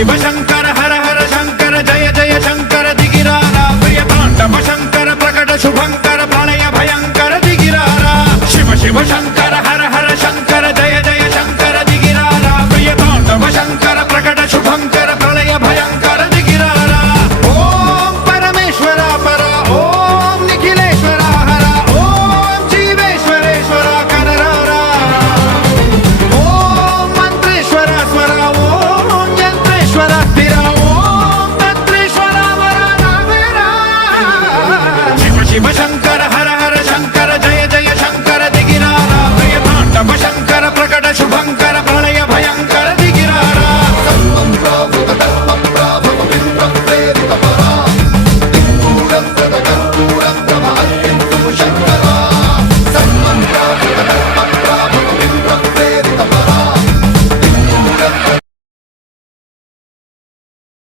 शिव शंकर हर हर शंकर जय जय शंकर दिगिरारा प्रिय तांडव शंकर प्रकट शुभंकर प्रलय भयंकर दिगिरारा शिव शिव शंकर